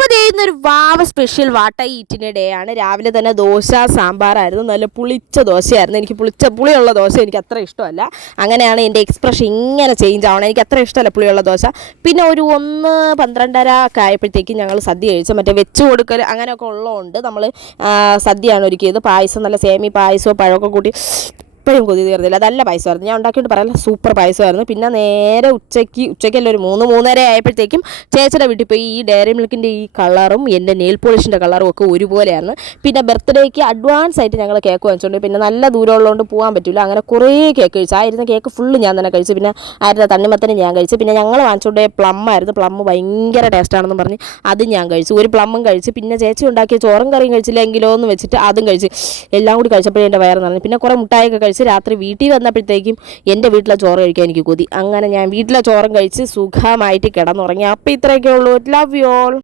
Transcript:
അപ്പോൾ ഇന്നൊരു വാവ special വാട്ട ഈറ്റിൻ്റെ day ആണ്. രാവിലെ തന്നെ ദോശ സാമ്പാറായിരുന്നു. നല്ല പുളിച്ച ദോശയായിരുന്നു. എനിക്ക് പുളിയുള്ള ദോശ എനിക്ക് അത്ര ഇഷ്ടമല്ല. അങ്ങനെയാണ് എൻ്റെ എക്സ്പ്രഷൻ ഇങ്ങനെ ചേഞ്ച് ആവണം. എനിക്ക് അത്ര ഇഷ്ടമല്ല പുളിയുള്ള ദോശ. പിന്നെ ഒരു 1:12 ഒക്കെ ആയപ്പോഴത്തേക്കും ഞങ്ങൾ സദ്യ കഴിച്ചു. മറ്റേ വെച്ച് കൊടുക്കൽ അങ്ങനെയൊക്കെ ഉള്ളതുകൊണ്ട് നമ്മൾ സദ്യയാണ് ഒരുക്കിയത്. പായസം, നല്ല സേമി പായസവും പഴമൊക്കെ കൂട്ടി ഇപ്പോഴും കൊതി തീർന്നില്ല. നല്ല പായസമായിരുന്നു. ഞാൻ ഉണ്ടാക്കിയിട്ട് പറയല്ല, സൂപ്പർ പായസമായിരുന്നു. പിന്നെ നേരെ ഉച്ചയ്ക്കല്ല ഒരു 3:30 ആയപ്പോഴത്തേക്കും ചേച്ചിയുടെ വീട്ടിൽ പോയി. ഈ ഡയറി മിൽക്കിൻ്റെ ഈ കളറും എൻ്റെ നെയിൽ പോളിഷിൻ്റെ കളറും ഒക്കെ ഒരുപോലെയായിരുന്നു. പിന്നെ ബർത്ത്ഡേക്ക് അഡ്വാൻസ് ആയിട്ട് ഞങ്ങൾ കേക്ക് വാങ്ങിച്ചുകൊണ്ട്, പിന്നെ നല്ല ദൂരമുള്ളതുകൊണ്ട് പോകാൻ പറ്റില്ല. അങ്ങനെ കുറേ കേക്ക് കഴിച്ചു. ആയിരുന്ന കേക്ക് ഫുള്ള് ഞാൻ തന്നെ കഴിച്ചു. പിന്നെ ആയിരുന്ന തണ്ണിമത്തന് ഞാൻ കഴിച്ചു. പിന്നെ ഞങ്ങൾ വാങ്ങിച്ചുകൊണ്ട് പ്ലം ആയിരുന്നു. പ്ലം ഭയങ്കര ടേസ്റ്റാണെന്ന് പറഞ്ഞ് അത് ഞാൻ കഴിച്ചു. ഒരു പ്ലമ്മും കഴിച്ച്. പിന്നെ ചേച്ചി ഉണ്ടാക്കിയ ചോറും കറിയും കഴിച്ചില്ലെങ്കിലോ എന്ന് വെച്ചിട്ട് അതും കഴിച്ച്. എല്ലാം കൂടി കഴിച്ചപ്പോഴേ എൻ്റെ വയറ് നിറഞ്ഞു. പിന്നെ കുറേ മുട്ടായൊക്കെ കഴിച്ച് രാത്രി വീട്ടിൽ വന്നപ്പോഴത്തേക്കും എൻ്റെ വീട്ടിലെ ചോറ് കഴിക്കാൻ എനിക്ക് കൊതി. അങ്ങനെ ഞാൻ വീട്ടിലെ ചോറും കഴിച്ച് സുഖമായിട്ട് കിടന്നുറങ്ങി. അപ്പോൾ ഇത്രയൊക്കെ ഉള്ളൂ. Love you all.